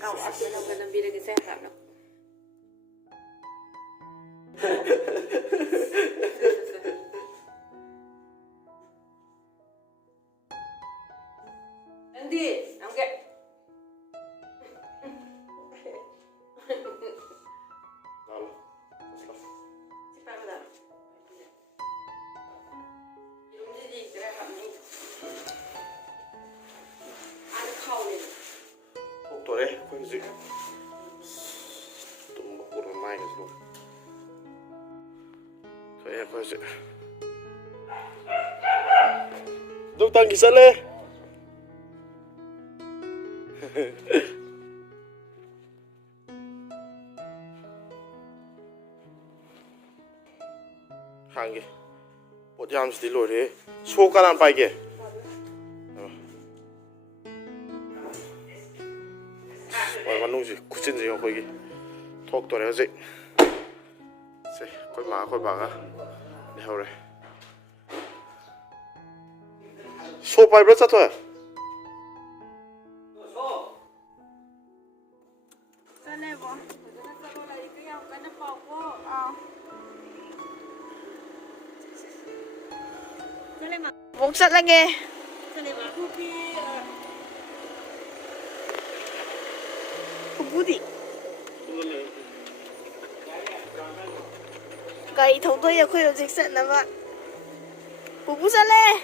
Cậu ở phía nào gần đi cái xe hả nó? Nanti, angkat. Lalu, terus. Cepat benar. Ini jadi saya kami. Ada kau ni. Doktor deh, kau sih. Tunggu kurang main dulu. Kayak kau sih. Dokter kisah leh. Hangi, buat jam sedih loh deh. Sokalan pagi.วันนู้นสิคุชินสิเขาคุยกันทอกตัวนี้สิคุยมาคุยบ้างอ่ะเดี๋ยวเลยโซ่ไปบริษัทตัว목살 나게. 무디. cái thống tôi khơi ở dịch sẵn lắm ạ. Bố ra lê.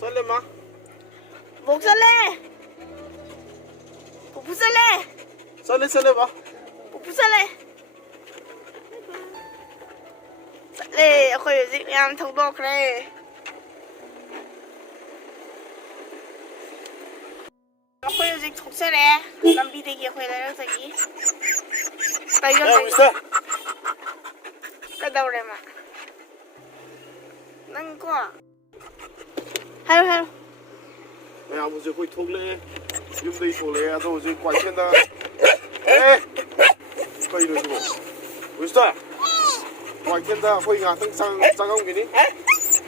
Sale ma. Bố ra lê. Bố ra lê. Sale ba. Bố ra lê. 네, 아까 요즘 통도 그래. 아까 요즘 독설해. 남비대기 회라를 저기. 발견. 가다 오래마. 난 거. 하루. 야, 무슨 거기 통래. 지금도 통래. 아서 무슨 관련다. 에. 거기 이러지 뭐. 무슨 ngoài kia ra khơi ngà tăng sang ông cái ní,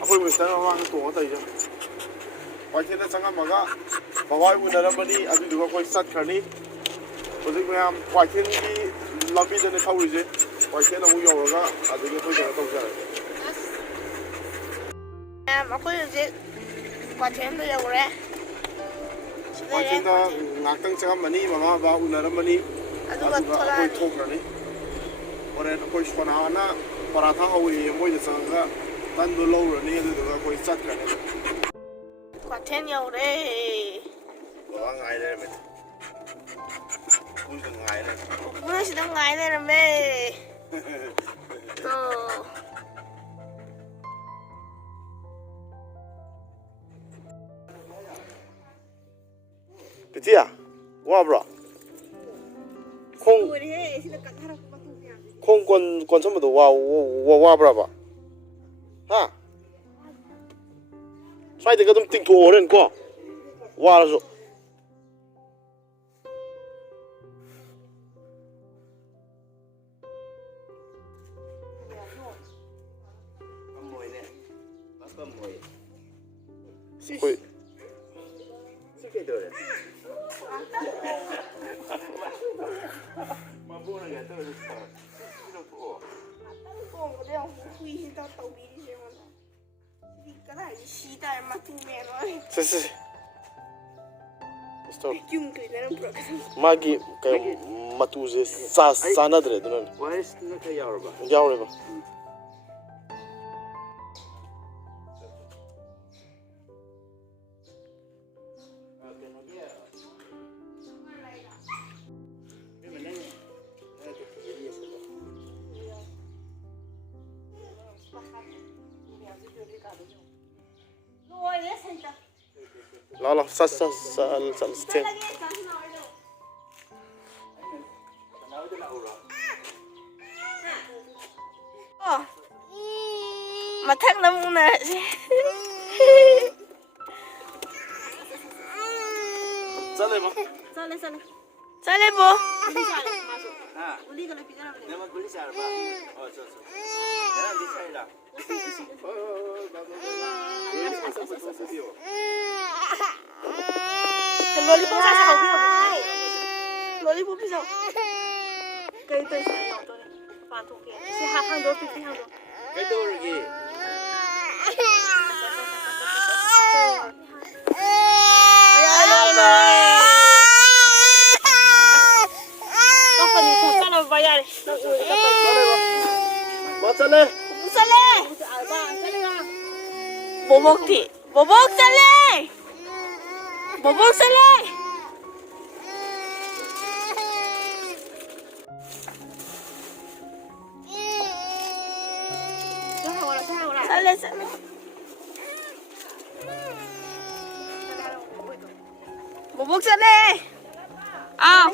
khơi mình sang ông ăn tổ tay chứ, ngoài kia ra sang ông mà cả, mà ngoài buổi đó là đi, anh được khơi sát khởi ní, bây giờ mình ngoài kia đi làm gì để thâu rồi chứ, ngoài kia nó cũng nhiều rồi cả, anh được khơi cho nó thâu ra. Mà khơi rồi, ngoài kia nó nhiều rồi. Ngoài kia ra ngà tăng sang ông mà ní, mà vào buổi đó mà ní, anh được khơi thâu ra ní, rồi khơi cho nó na. Para thang hoi moi de sang ga tan do lo ro ni de ga koi sat ka ne kwa ten yo de wa ngai de me kun de ngai de kun si dang ngai de me to Ketia wa bro Không con xong rồi wow bro ha sai thì cái tấm tinh thua lên qua wow rồi Ôi. Sí. Stop. Magi kayak matuze sana dre dunan. Wais na kaya ba? Yaure ba. Lalo, sa stem. Oh, matak na muna. Sale ba? Sale. 쌀래 뭐? 내가 물리지 않아 봐. 저. 내가 네 차이다. lollipop sao sao biết lollipop biết sao cây tôi sẽ nhỏ tôi phản thuộc kia sẽ hàng đôi phi hàng đôi cái đồ rồi kì. có phần thật ra là vay à Bắt chân lên. bobok thì bobok sale bobok sale sale sale bobok sale à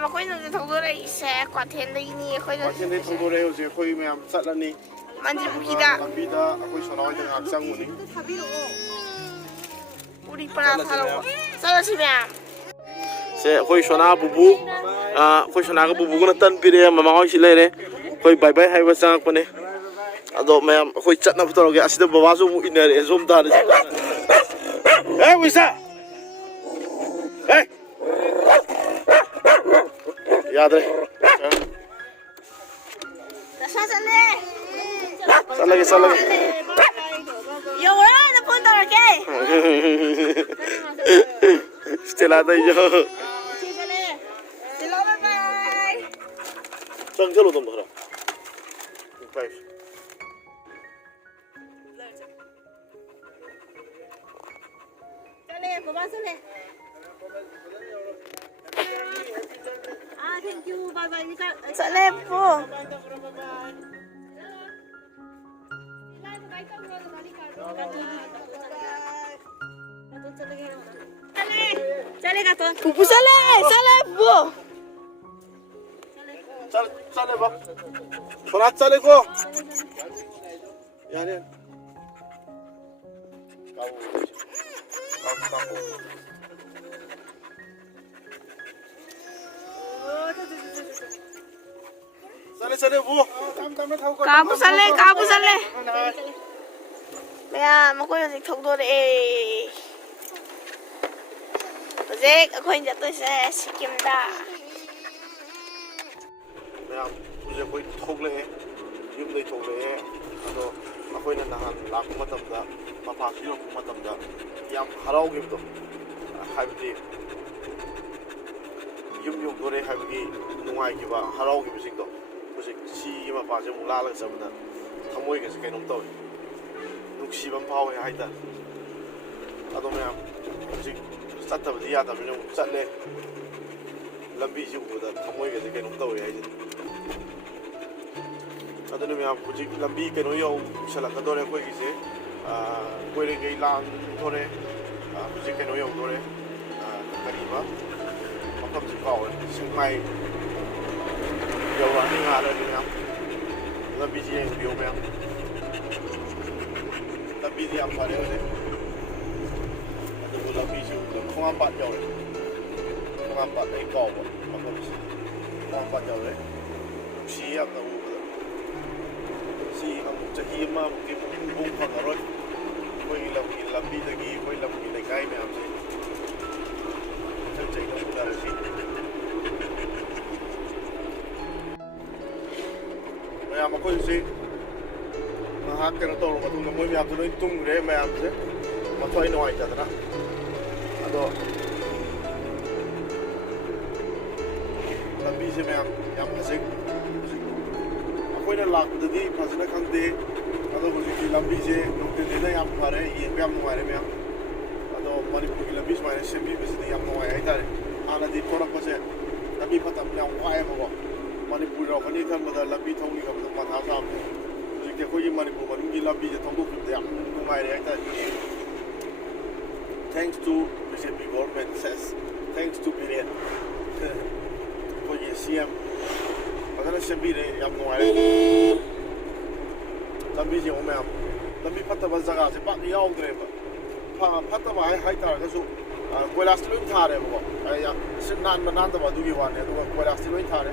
mà khối nó thằng tôi đây sẽ quả thiên đây nè khối nó Quả thiên đây thằng tôi đây hồi giờ khơi mèo sắt lên đi. 만지부기다 Bida khơi số nói dengan aksan ini. 우리 pernah tahu salah sih bang Se khơi số na bubu. Khơi số na cái bubu nó tân pide mà mang xí lên khơi bye bye hay vasa cái này. Ado mèo khơi chặt na putoro cái asida bawa zoom ini ada zoom dah ada. Wisa. Yaad re. Sal lagi. Yo, wala na punta ra kay. Stella đây jo. Hello, bye. Chang chalo tum dhara. Five. Chale, baba chale. Thank you. Bye bye. Chale po. चलेगा तो पुपू चले वो चले बा थोड़ा चले को यानी चले वो काबू चले मैं मकोई हजिक थोकदोरे hꯧꯖꯤꯛ ꯑꯩꯈꯣꯏꯅ ꯆꯠꯇꯣꯏꯁꯦ ꯁꯤꯛꯀꯤꯝꯗ ꯃꯌꯥꯝ ꯍꯧꯖꯤꯛ ꯑꯩꯈꯣꯏ ꯊꯣꯛꯂꯛꯑꯦ ꯌꯨꯝꯗꯩ ꯊꯣꯛꯂꯛꯑꯦ ꯑꯗꯣ ꯑꯩꯈꯣꯏꯅ ꯅꯍꯥꯟ ꯂꯥꯛꯄ ꯃꯇꯝꯗ ꯃꯄꯥꯛ ꯌꯧꯔꯛꯄ ꯃꯇꯝꯗ ꯌꯥꯝ ꯍꯔꯥꯎꯈꯤꯕꯗꯣ ꯍꯥꯏꯕꯗꯤ ꯌꯨꯝ ꯌꯧꯗꯣꯔꯦ ꯍꯥꯏꯕꯒꯤ ꯅꯨꯡꯉꯥꯏꯈꯤꯕ ꯍꯔꯥꯎꯈꯤꯕꯁꯤꯡꯗꯣ ꯍꯧꯖꯤꯛ ꯁꯤꯒꯤ ꯃꯄꯥꯁꯦ ꯑꯃꯨꯛ ꯂꯥꯜꯂꯒ ꯆꯠꯄꯗ ꯊꯃꯣꯏꯒꯁꯦ ꯀꯩꯅꯣꯝ ꯇꯧꯋꯤ ꯅꯨꯡꯁꯤꯕ ꯑꯃ ꯐꯥꯎꯋꯦ ꯍꯥꯏꯇꯥꯔꯦ ꯑꯗꯣ ꯃꯌꯥꯝ ꯍꯧꯖꯤꯛ ꯆꯠꯇꯕꯗꯤ ꯌꯥꯗꯕꯅꯤꯅ ꯑꯃꯨꯛ ꯆꯠꯂꯦ ꯂꯝꯕꯤꯁꯤ ꯎꯕꯗ ꯊꯃꯣꯏꯒꯁꯦ ꯀꯩꯅꯣꯝ ꯇꯧꯋꯦ ꯍꯥꯏꯁꯤꯅꯤ ꯑꯗꯨꯅ ꯃꯌꯥꯝ ꯍꯧꯖꯤꯛ ꯂꯝꯕꯤ ꯀꯩꯅꯣ ꯌꯧꯁꯜꯂꯛꯀꯗꯣꯔꯦ ꯑꯩꯈꯣꯏꯒꯤꯁꯦ ꯀꯣꯏꯔꯦꯡꯒꯩ ꯂꯥꯡ ꯊꯣꯔꯦ ꯍꯧꯖꯤꯛ ꯀꯩꯅꯣ ꯌꯧꯗꯣꯔꯦ ꯀꯔꯤꯕ ꯃꯐꯝꯁꯤ ꯀꯥꯎꯔꯦ ꯁꯤꯡꯃꯥꯏ ꯌꯧꯔꯛꯑꯅꯤ ꯉꯥꯜꯂꯅꯤ ꯃꯌꯥꯝ ꯂꯝꯕꯤꯁꯤ ꯌꯦꯡꯕꯤꯌꯨ ꯃꯌꯥꯝ ꯂꯝꯕꯤꯗꯤ ꯌꯥꯝ ꯐꯔꯦ ꯍꯧꯖꯤꯛ ꯑꯗꯨꯕꯨ ꯂꯝꯕꯤꯁꯤ ꯈꯣꯡꯍꯥꯝꯄꯥꯠ ꯌꯧꯔꯦ ꯈꯣꯡꯍꯥꯝꯄꯥꯠ ꯑꯩ ꯀꯥꯎꯕ ꯃꯐꯝꯁꯤ ꯈꯣꯡꯍꯥꯝꯄꯥꯠ ꯌꯧꯔꯦ ꯅꯨꯡꯁꯤ ꯌꯥꯝꯅ ꯎꯕꯗ ꯁꯤ ꯑꯃꯨꯛ ꯆꯍꯤ ꯑꯃꯃꯨꯛꯇꯤ ꯃꯄꯨꯡ ꯐꯪꯉꯔꯣꯏ ꯑꯩꯈꯣꯏꯒꯤ ꯂꯝꯒꯤ ꯂꯝꯕꯤꯗꯒꯤ ꯑꯩꯈꯣꯏ ꯂꯝꯒꯤ ꯂꯩꯀꯥꯏ ꯃꯌꯥꯝꯁꯦ ꯃꯊꯪ ꯆꯍꯤꯗ ꯎꯅꯔꯁꯤ ꯃꯌꯥꯝ ꯑꯩꯈꯣꯏꯁꯤ ꯉꯥꯏꯍꯥꯛ ꯀꯩꯅꯣ ꯇꯧꯔꯕ ꯃꯇꯨꯡꯗ ꯃꯣꯏ ꯃꯌꯥꯝꯁꯨ ꯂꯣꯏ ꯇꯨꯝꯈ꯭ꯔꯦ ꯃꯌꯥꯝꯁꯦ ꯃꯊ꯭ꯋꯥꯏ ꯅꯨꯡꯉꯥꯏꯇꯗꯅ ꯑꯗꯣ ꯂꯝꯕꯤꯁꯦ ꯃꯌꯥꯝ ꯌꯥꯝ ꯐꯖꯩ ꯑꯩꯈꯣꯏꯅ ꯂꯥꯛꯄꯗꯗꯤ ꯐꯖꯅ ꯈꯪꯗꯦ ꯑꯗꯣ ꯍꯧꯖꯤꯛꯇꯤ ꯂꯝꯕꯤꯁꯦ ꯅꯨꯡꯊꯤꯜꯅꯤꯅ ꯌꯥꯝ ꯐꯔꯦ ꯌꯦꯡꯕ ꯌꯥꯝ ꯅꯨꯡꯉꯥꯏꯔꯦ ꯃꯌꯥꯝ ꯑꯗꯣ ꯃꯅꯤꯄꯨꯔꯒꯤ ꯂꯝꯕꯤ ꯁꯨꯃꯥꯏꯅ ꯁꯦꯝꯕꯤꯕꯁꯤꯗꯤ ꯌꯥꯝ ꯅꯨꯡꯉꯥꯏ ꯍꯥꯏꯇꯥꯔꯦ ꯍꯥꯟꯅꯗꯤ ꯊꯣꯛꯂꯛꯄꯁꯦ ꯂꯝꯕꯤ ꯐꯠꯇꯕꯅ ꯌꯥꯝ ꯋꯥꯏꯑꯦꯕꯀꯣ ꯃꯅꯤꯄꯨꯔ ꯌꯧꯔꯛꯀꯅꯤ ꯈꯟꯕꯗ ꯂꯝꯕꯤ ꯊꯧꯅꯤ ꯈꯟꯕꯗ ꯃꯊꯥ ꯁꯥꯕꯅꯦ ꯍꯧꯖꯤꯛꯇꯤ ꯑꯩꯈꯣꯏꯒꯤ ꯃꯅꯤꯄꯨꯔ ꯃꯅꯨꯡꯒꯤ ꯂꯝꯕꯤꯁꯦ ꯊꯧꯗꯣꯛꯈꯤꯕꯗ ꯌꯥꯝ ꯅꯨꯡꯉꯥꯏꯔꯦ ꯍꯥꯏꯇꯥꯔꯦ Thanks to BJP government says thanks to Biren ꯑꯩꯈꯣꯏꯒꯤ CM ꯐꯖꯅ ꯁꯦꯝꯕꯤꯔꯦ ꯌꯥꯝ ꯅꯨꯡꯉꯥꯏꯔꯦ ꯂꯝꯕꯤꯁꯦ ꯌꯦꯡꯉꯨ ꯃꯌꯥꯝ ꯂꯝꯕꯤ ꯐꯠꯇꯕ ꯖꯒꯥꯁꯦ ꯄꯥꯛ ꯌꯥꯎꯗ꯭ꯔꯦꯕ ꯐꯠꯇꯕ ꯍꯥꯏꯇꯥꯔꯒꯁꯨ ꯀꯣꯏꯂꯥꯁꯇꯤ ꯂꯣꯏ ꯊꯥꯔꯦꯕꯀꯣ ꯅꯥꯟꯕ ꯅꯥꯟꯗꯕ ꯑꯗꯨꯒꯤ ꯋꯥꯅꯤ ꯑꯗꯨꯒ ꯀꯣꯏꯂꯥꯁꯇꯤ ꯂꯣꯏ ꯊꯥꯔꯦ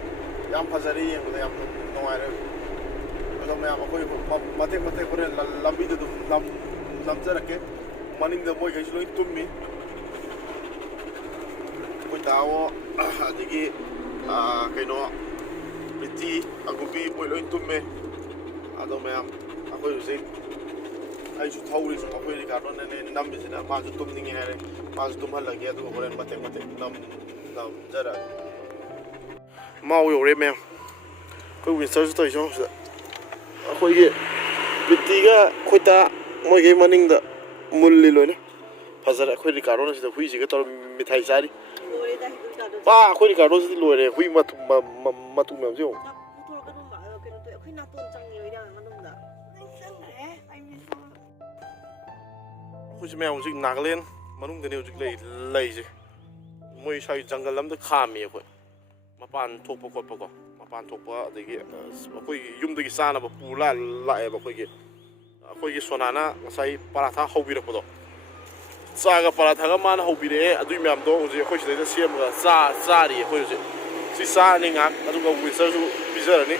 ꯌꯥꯝ ꯐꯖꯔꯦ ꯌꯦꯡꯕꯗ ꯌꯥꯝ ꯅꯨꯡꯉꯥꯏꯔꯦ ꯑꯗꯣ ꯃꯌꯥꯝ ꯑꯩꯈꯣꯏ ꯃꯇꯦꯛ ꯃꯇꯦꯛ ꯍꯣꯔꯦꯟ ꯂꯝꯕꯤꯗ ꯑꯗꯨꯝ ꯅꯝꯖꯔꯛꯀꯦ ꯃꯅꯤꯡꯗ ꯃꯣꯏꯈꯩꯁꯨ ꯂꯣꯏ ꯇꯨꯝꯃꯤ ꯑꯩꯈꯣꯏ ꯗꯥꯋꯣ ꯑꯗꯒꯤ ꯀꯩꯅꯣ ꯄ꯭ꯔꯤꯇꯤ ꯑꯒꯨꯕꯤ ꯃꯣꯏ ꯂꯣꯏ ꯇꯨꯝꯃꯦ ꯑꯗꯣ ꯃꯌꯥꯝ ꯑꯩꯈꯣꯏ ꯍꯧꯖꯤꯛ ꯑꯩꯁꯨ ꯊꯧꯔꯤ ꯁꯨꯝ ꯑꯩꯈꯣꯏ ꯔꯤꯀꯥꯔꯗꯣꯅꯅꯦ ꯅꯝꯃꯤꯁꯤꯅ ꯃꯥꯁꯨ ꯇꯨꯝꯅꯤꯡꯉꯦ ꯍꯥꯏꯔꯦ ꯃꯥꯁꯨ ꯇꯨꯝꯍꯜꯂꯒꯦ ꯑꯗꯨꯒ ꯍꯣꯔꯦꯟ ꯃꯇꯦꯛ ꯃꯇꯦꯛ ꯅꯝꯖꯔꯛꯑꯒꯦ ꯃꯥꯎ ꯌꯧꯔꯦ ꯃꯌꯥꯝ ꯑꯩꯈꯣꯏ ꯋꯤꯟꯆꯔꯁꯨ ꯇꯧꯔꯤꯁꯨ ꯁꯤꯗ ꯑꯩꯈꯣꯏꯒꯤ ꯄ꯭ꯔꯤꯇꯤꯒ ꯑꯩꯈꯣꯏꯗ ꯃꯣꯏꯈꯩ ꯃꯅꯤꯡꯗ ꯃꯨꯜꯂꯤ ꯂꯣꯏꯅ ꯐꯖꯔꯦ ꯑꯩꯈꯣꯏ ꯔꯤꯀꯥꯔꯗꯣꯅ ꯁꯤꯗ ꯍꯨꯏꯁꯤꯒ ꯇꯧꯔ ꯃꯤꯊꯥꯏ ꯆꯥꯔꯤ ꯑꯩꯈꯣꯏ ꯔꯤꯀꯥꯔꯗꯣꯁꯤꯗꯤ ꯂꯣꯏꯔꯦ ꯍꯨꯏ ꯃꯇꯨ ꯃꯌꯥꯝꯁꯤ ꯌꯦꯡꯉꯨ ꯑꯩꯈꯣꯏ ꯅꯥꯇꯣꯟ ꯆꯪꯉꯦ ꯃꯅꯨꯡꯗ ꯆꯪꯈ꯭ꯔꯦ ꯑꯩꯈꯣꯏꯁꯦ ꯃꯌꯥꯝ ꯍꯧꯖꯤꯛ ꯅꯥꯒꯥꯂꯦꯟ ꯃꯅꯨꯡꯗꯅꯤ ꯍꯧꯖꯤꯛ ꯂꯩꯁꯦ ꯃꯣꯏ ꯁ꯭ꯋꯥꯏ ꯖꯪꯒꯜ ꯑꯃꯗ ꯈꯥꯝꯃꯤ ꯑꯩꯈꯣꯏ ꯃꯄꯥꯟ ꯊꯣꯛꯄ ꯈꯣꯠꯄꯀꯣ ꯃꯄꯥꯟ ꯊꯣꯛꯄ ꯑꯗꯒꯤ ꯑꯩꯈꯣꯏꯒꯤ ꯌꯨꯝꯗꯒꯤ ꯆꯥꯅꯕ ꯄꯨꯔ ꯂꯥꯛꯑꯦꯕ ꯑꯩꯈꯣꯏꯒꯤ ꯁꯣꯅꯥꯅ ꯉꯁꯥꯏ ꯄꯔꯥꯊꯥ ꯍꯧꯕꯤꯔꯛꯄꯗꯣ ꯆꯥꯒ ꯄꯔꯥꯊꯥꯒ ꯃꯥꯅ ꯍꯧꯕꯤꯔꯛꯑꯦ ꯑꯗꯨꯏ ꯃꯌꯥꯝꯗꯣ ꯍꯧꯖꯤꯛ ꯑꯩꯈꯣই ꯁꯤꯗꯩꯗ ꯁꯦꯝꯃꯒ ꯆꯥꯔꯤ ꯑꯩꯈꯣꯏ ꯍꯧꯖꯤꯛ ꯁꯤ ꯆꯥꯔꯅꯤ ꯉꯥꯏꯍꯥꯛ ꯑꯗꯨꯒ ꯋꯤꯟꯆꯔꯁꯨ ꯄꯤꯖꯔꯅꯤ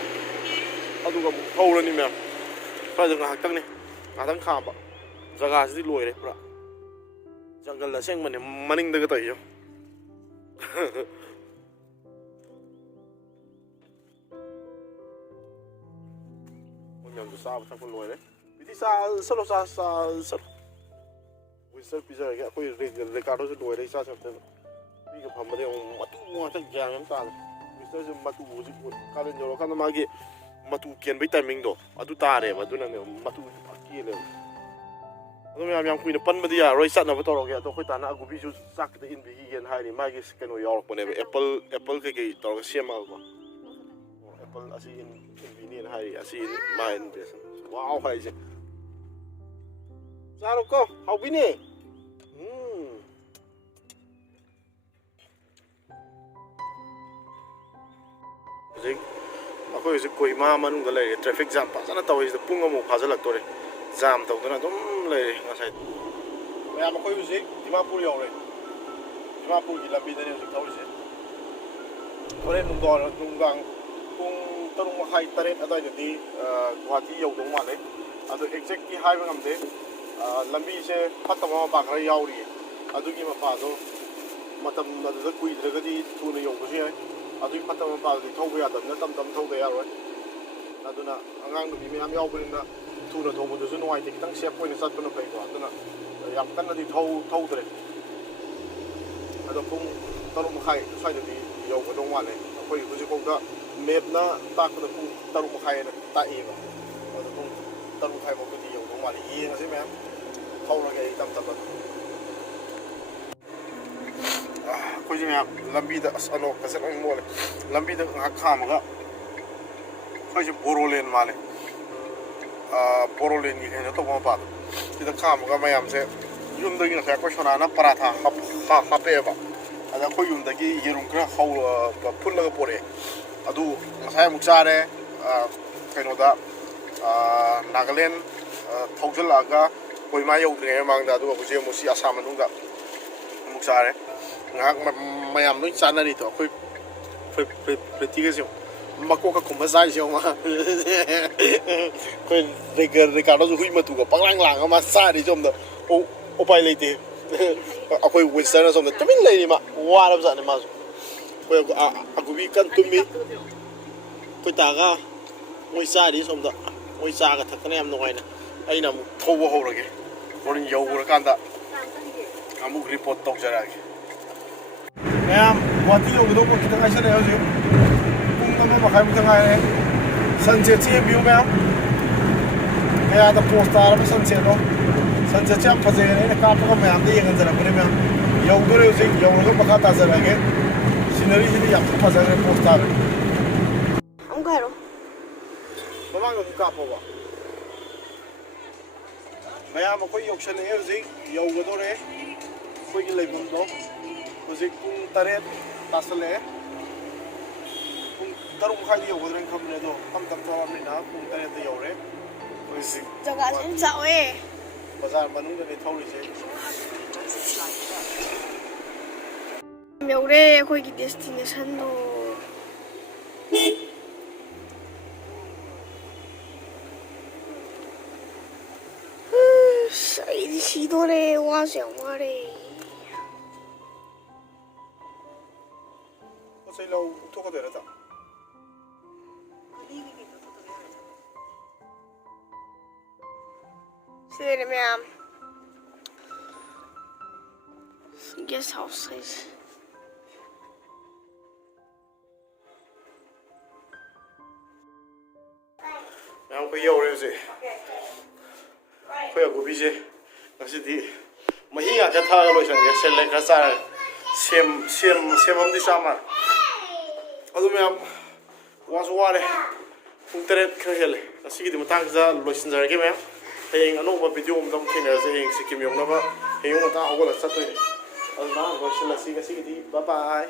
ꯑꯗꯨꯒ ꯑꯃꯨꯛ ꯍꯧꯔꯅꯤ ꯃꯌꯥꯝ ꯁ꯭ꯋꯥꯏꯗ ꯉꯥꯏꯍꯥꯛꯇꯪꯅꯤ ꯉꯥꯏꯍꯥꯛꯇꯪ ꯈꯥꯝꯕ ꯖꯒꯥꯁꯤꯗꯤ ꯂꯣꯏꯔꯦ ꯄꯨꯔꯥ ꯖꯪꯒꯜ ꯑꯁꯦꯡꯕꯅꯦ ꯃꯅꯤꯡꯗꯒ ꯇꯧꯏꯌꯣ ꯃꯣꯏ ꯃꯌꯥꯝꯁꯨ ꯆꯥꯕ ꯊꯛꯄ ꯂꯣꯏꯔꯦ ꯕꯤꯗꯤ ꯆꯠꯂꯣ ꯋꯤꯟꯆꯔ ꯄꯤꯖꯔꯒꯦ ꯑꯩꯈꯣꯏ ꯔꯤꯀꯥꯔꯗꯣꯁꯨ ꯂꯣꯏꯔꯦ ꯆꯥ ꯆꯠꯇꯅ ꯃꯤꯒ ꯐꯝꯕꯗꯤ ꯑꯃꯨꯛ ꯃꯇꯨ ꯉꯥꯛꯇ ꯒ꯭ꯌꯥꯟ ꯑꯃ ꯇꯥꯔꯦ ꯋꯤꯟꯆꯔꯁꯦ ꯃꯇꯨ ꯍꯧꯖꯤꯛ ꯀꯥꯂꯦꯟ ꯌꯧꯔꯀꯥꯟꯗ ꯃꯥꯒꯤ ꯃꯇꯨ ꯀꯦꯟꯕꯒꯤ ꯇꯥꯏꯃꯤꯡꯗꯣ ꯑꯗꯨ ꯇꯥꯔꯦꯕ ꯑꯗꯨꯅꯅꯦ ꯃꯇꯨꯁꯦ ꯐꯠ ꯀꯦꯜꯂꯦꯕ ꯑꯗꯣ ꯃꯌꯥꯝ ꯌꯥꯝ ꯀꯨꯏꯅ ꯄꯟꯕꯗꯤ ꯌꯥꯔꯔꯣꯏ ꯆꯠꯅꯕ ꯇꯧꯔꯒꯦ ꯑꯗꯣ ꯑꯩꯈꯣꯏ ꯇꯥꯅ ꯑꯒꯨꯕꯤꯁꯨ ꯆꯥꯛꯇ ꯏꯟꯕꯤꯈꯤꯒꯦꯅ ꯍꯥꯏꯔꯤ ꯃꯥꯒꯤ ꯀꯩꯅꯣ ꯌꯥꯎꯔꯛꯄꯅꯦꯕ ꯑꯦꯄꯜ ꯀꯩꯀꯩ ꯇꯧꯔꯒ ꯁꯦꯝꯃꯒꯀꯣ ꯑꯦꯄꯜ ꯑꯁꯤ ꯏꯟꯕꯤꯅꯦꯅ ꯍꯥꯏꯔꯤ ꯑꯁꯤ ꯃꯥ ꯏꯟꯚꯦꯁꯟ ꯋꯥꯎ ꯍꯥꯏꯁꯦ ꯆꯥꯔꯣꯀꯣ ꯍꯥꯎꯕꯤꯅꯦ ꯍꯧꯖꯤꯛ ꯑꯩꯈꯣꯏ ꯍꯧꯖꯤꯛ ꯀꯣꯍꯤꯃꯥ ꯃꯅꯨꯡꯗ ꯂꯩꯔꯦ ꯇ꯭ꯔꯥꯐꯤꯛ ꯖꯥꯝ ꯐꯖꯅ ꯇꯧꯋꯦ ꯁꯤꯗ ꯄꯨꯡ ꯑꯃꯨꯛ ꯐꯥꯖꯤꯜꯂꯛꯇꯣꯔꯦ ꯖꯥꯝ ꯇꯧꯗꯅ ꯑꯗꯨꯝ ꯂꯩꯔꯦ ꯉꯁꯥꯏ ꯃꯌꯥꯝ ꯑꯩꯈꯣꯏ ꯍꯧꯖꯤꯛ ꯗꯤꯃꯥꯄꯨꯔ ꯌꯧꯔꯦ ꯗꯤꯃꯥꯄꯨꯔꯒꯤ ꯂꯝꯕꯤꯗꯅꯤ ꯍꯧꯖꯤꯛ ꯊꯧꯔꯤꯁꯦ ꯍꯣꯔꯦꯟ ꯅꯨꯡꯗꯥꯡ ꯄꯨꯡ 6:30-7 ꯑꯗꯨꯋꯥꯏꯗꯗꯤ ꯒꯨꯋꯥꯍꯥꯇꯤ ꯌꯧꯗꯧ ꯃꯥꯜꯂꯦ ꯑꯗꯣ ꯑꯦꯛꯖꯦꯛꯇꯤ ꯍꯥꯏꯕ ꯉꯝꯗꯦ ꯂꯝꯕꯤꯁꯦ ꯐꯠꯇꯕ ꯃꯄꯥ ꯈꯔ ꯌꯥꯎꯔꯤꯌꯦ ꯑꯗꯨꯒꯤ ꯃꯄꯥꯗꯣ ꯃꯇꯝ ꯑꯗꯨꯗ ꯀꯨꯏꯗ꯭ꯔꯒꯗꯤ ꯊꯨꯅ ꯌꯧꯕꯁꯨ ꯌꯥꯏ ꯑꯗꯨꯒꯤ ꯐꯠꯇꯕ ꯃꯄꯥꯗꯨꯗꯤ ꯊꯧꯕ ꯌꯥꯗꯕꯅꯤ나 ꯇꯝ ꯊꯧꯗ ꯌꯥꯔꯣꯏ ꯑꯗꯨꯅ ꯑꯉꯥꯡ ꯅꯨꯄꯤ ꯃꯌꯥꯝ ꯌꯥꯎꯕꯅꯤꯅ ꯊꯨꯅ ꯊꯧꯕꯗꯨꯁꯨ ꯅꯨꯡꯉꯥꯏꯇꯦ ꯈꯤꯇꯪ ꯁꯦꯐ ꯑꯣꯏꯅ ꯆꯠꯄꯅ ꯐꯩꯀꯣ ꯑꯗꯨꯅ ꯌꯥꯝ ꯀꯟꯅꯗꯤ ꯊꯧꯗ꯭ꯔꯦ ꯑꯗꯣ ꯄꯨꯡ 6:30 ꯁ꯭ꯋꯥꯏꯗꯗꯤ ꯌꯧꯒꯗꯧ ꯃꯥꯜꯂꯦ ꯑꯩꯈꯣꯏ ꯍꯧꯖꯤꯛꯐꯥꯎꯗ ꯃꯦꯞꯅ ꯇꯥꯛꯄꯗ ꯄꯨꯡ 6:30ꯅ ꯇꯥꯛꯏꯕ ꯑꯗꯣ ꯄꯨꯡ 6:30 ꯐꯥꯎꯗꯗꯤ ꯌꯧꯗꯧ ꯃꯥꯜꯂꯦ ꯌꯦꯡꯉꯁꯤ ꯃꯌꯥꯝ ꯊꯧꯔꯒꯦ ꯑꯩ ꯇꯞ ꯑꯩꯈꯣꯏꯁꯦ ꯃꯌꯥꯝ ꯂꯝꯕꯤꯗ ꯑꯅꯣꯛꯀꯁꯦ ꯂꯣꯏ ꯃꯣꯠꯂꯦ ꯂꯝꯕꯤꯗ ꯉꯥꯏꯍꯥꯛ ꯈꯥꯝꯃꯒ ꯑꯩꯈꯣꯏꯁꯦ ꯕꯣꯔꯣꯂꯦꯟ ꯃꯥꯜꯂꯦ ꯕꯣꯔꯣꯂꯦꯟꯒꯤ ꯀꯩꯅꯣ ꯇꯧꯕ ꯃꯄꯥꯗꯣ ꯁꯤꯗ ꯈꯥꯝꯃꯒ ꯃꯌꯥꯝꯁꯦ ꯌꯨꯝꯗꯒꯤ ꯉꯁꯥꯏ ꯑꯩꯈꯣꯏ ꯁꯣꯅꯥꯅ ꯄꯔꯥꯊꯥ ꯍꯥꯞꯄꯛꯑꯦꯕ ꯑꯗ ꯑꯩꯈꯣꯏ ꯌꯨꯝꯗꯒꯤ ꯌꯦꯔꯨꯝ ꯈꯔ ꯐꯨꯠꯂꯒ ꯄꯣꯔꯛꯑꯦ ꯑꯗꯨ ꯉꯁꯥꯏ ꯑꯃꯨꯛ ꯆꯥꯔꯦ ꯀꯩꯅꯣꯗ ꯅꯥꯒꯥꯂꯦꯟ ꯊꯧꯖꯤꯜꯂꯛꯑꯒ ꯀꯣꯍꯤꯃꯥ ꯌꯧꯗ꯭ꯔꯤꯉꯩ ꯃꯃꯥꯡꯗ ꯑꯗꯨꯒ ꯍꯧꯖꯤꯛ ꯑꯃꯨꯛ ꯁꯤ ꯑꯁꯥꯝ ꯃꯅꯨꯡꯗ ꯑꯃꯨꯛ ꯆꯥꯔꯦ ꯉꯥꯏꯍꯥꯛ ꯃꯌꯥꯝ ꯂꯣꯏ ꯆꯥꯅꯔꯤꯗꯣ ꯑꯩꯈꯣꯏ ꯄ꯭ꯔꯤꯇꯤꯒꯁꯦ ꯃꯀꯣꯛꯀ ꯈꯨꯝꯕ ꯆꯥꯔꯤꯁꯦ ꯑꯩꯈꯣꯏ ꯔꯤꯀꯥꯔꯗꯣꯁꯨ ꯍꯨꯏ ꯃꯇꯨꯒ ꯄꯪꯂꯥꯡ ꯂꯥꯡꯉꯒ ꯃꯥ ꯆꯥꯔꯤꯁꯦ ꯑꯝꯗ ꯎꯄꯥꯏ ꯂꯩꯇꯦ ꯑꯩꯈꯣꯏ ꯋꯤꯟꯆꯔꯅ ꯁꯣꯝꯗ ꯇꯨꯃꯤꯟ ꯂꯩꯔꯤ ꯃꯥ ꯋꯥꯔꯕꯖꯥꯠꯅꯤ ꯃꯥꯁꯨ ꯑꯩꯈꯣꯏ ꯑꯒꯨꯕꯤ ꯀꯟꯅ ꯇꯨꯝꯃꯤ ꯑꯩꯈꯣꯏ ꯇꯥꯒ ꯃꯣꯏ ꯆꯥꯔꯤ ꯁꯣꯝꯗ ꯃꯣꯏ ꯆꯥꯒ ꯊꯛꯇꯅ ꯌꯥꯝ ꯅꯨꯡꯉꯥꯏꯅ ꯑꯩꯅ ꯑꯃꯨꯛ ꯊꯧꯕ ꯍꯧꯔꯒꯦ ꯍꯣꯔꯦꯟ ꯌꯧꯔꯀꯥꯟꯗ ꯑꯃꯨꯛ ꯔꯤꯄꯣꯔꯠ ꯇꯧꯖꯔꯛꯑꯒꯦ ꯃꯌꯥꯝ ꯒꯨꯋꯥꯍꯥꯇꯤ ꯌꯧꯒꯗꯧꯕ ꯈꯤꯇꯪ ꯉꯥꯏꯁꯜꯂꯛꯑꯦ ꯍꯧꯖꯤꯛ ꯄꯨꯡ 1.5 ꯉꯥꯏꯔꯦ ꯁꯟꯁꯦꯠꯁꯤ ꯌꯦꯡꯕꯤꯌꯨ ꯃꯌꯥꯝ ꯀꯌꯥꯗ ꯄꯣꯁ ꯇꯥꯔꯕ ꯁꯟꯁꯦꯠꯅꯣ ꯁꯟꯁꯦꯠꯁꯦ ꯌꯥꯝ ꯐꯖꯩꯅ ꯑꯩꯅ ꯀꯥꯞꯄꯒ ꯃꯌꯥꯝꯗ ꯌꯦꯡꯍꯟꯖꯔꯛꯄꯅꯦ ꯃꯌꯥꯝ ꯌꯧꯗꯣꯔꯦ ꯍꯧꯖꯤꯛ ꯌꯧꯔꯒ ꯃꯈꯥ ꯇꯥꯖꯔꯛꯑꯒꯦ ꯁꯤꯅꯔꯤꯁꯤꯗꯤ ꯌꯥꯝ ꯐꯖꯈ꯭ꯔꯦ ꯄꯣꯁ ꯇꯥꯔꯦ ꯑꯃꯨꯛ ꯍꯥꯏꯔꯣ ꯃꯃꯥꯡꯗꯁꯨ ꯀꯥꯞꯄꯣꯕ ꯃꯌꯥꯝ ꯑꯩꯈꯣꯏ ꯌꯧꯁꯜꯂꯛꯑꯦ ꯍꯧꯖꯤꯛ ꯌꯧꯒꯗꯣꯔꯦ ꯑꯩꯈꯣꯏꯒꯤ ꯂꯩꯐꯝꯗꯣ ꯍꯧꯖꯤꯛ ꯄꯨꯡ 8 ꯇꯥꯁꯜꯂꯛꯑꯦ ꯄꯨꯡ 6:30 ꯌꯧꯒꯗ꯭ꯔꯥꯅ ꯈꯟꯕꯅꯦ ꯑꯗꯣ ꯇꯞ ꯊꯧꯔꯕꯅꯤꯅ ꯄꯨꯡ 8ꯗ ꯌꯧꯔꯦ ꯍꯧꯖꯤꯛ ꯖꯒꯥꯁꯦ ꯌꯥꯝ ꯆꯥꯎꯋꯦ 바자ꯔ ꯃꯅꯨꯡꯗꯅꯤ ꯊꯧꯔꯤꯁꯦ 여울에 거기 데스티네이션도 이리 시도래 와서 영화래 ꯄꯣꯠꯆꯩ ꯂꯧ ꯊꯣꯛꯀꯗꯣꯏꯔꯗ 시대면 게스트 하우스 ꯃꯌꯥꯝ ꯑꯩꯈꯣꯏ ꯌꯧꯔꯦ ꯍꯧꯖꯤꯛ ꯑꯩꯈꯣꯏ ꯑꯒꯣꯕꯤꯁꯦ ꯉꯁꯤꯗꯤ ꯃꯍꯤ ꯉꯥꯛꯇ ꯊꯛꯑꯒ ꯂꯣꯏꯁꯟꯒꯦ ꯁꯦꯂꯦꯛ ꯈꯔ ꯆꯥꯔꯒ ꯁꯦꯝ ꯑꯃꯗꯤ ꯆꯥꯝꯃ ꯑꯗꯨ ꯃꯌꯥꯝ ꯋꯥꯁꯨ ꯋꯥꯔꯦ ꯄꯨꯡ 8 ꯈꯔ ꯍꯦꯜꯂꯦ ꯉꯁꯤꯒꯤꯗꯤ ꯃꯇꯥꯡꯁꯤꯗ ꯂꯣꯏꯁꯤꯟꯖꯔꯒꯦ ꯃꯌꯥꯝ ꯍꯌꯦꯡ ꯑꯅꯧꯕ ꯚꯤꯗꯤꯑꯣ ꯑꯃꯗ ꯑꯃꯨꯛ ꯊꯦꯡꯅꯔꯁꯦ ꯍꯌꯦꯡ ꯁꯤꯛꯀꯤꯝ ꯌꯧꯅꯕ ꯍꯌꯦꯡ ꯉꯟꯇꯥ ꯍꯧꯒꯠꯂꯒ ꯆꯠꯇꯣꯏꯅꯦ ꯑꯗꯨꯅ ꯂꯣꯏꯁꯤꯜꯂꯁꯤ ꯉꯁꯤꯒꯤꯗꯤ ꯕꯥꯏ ꯕꯥꯏ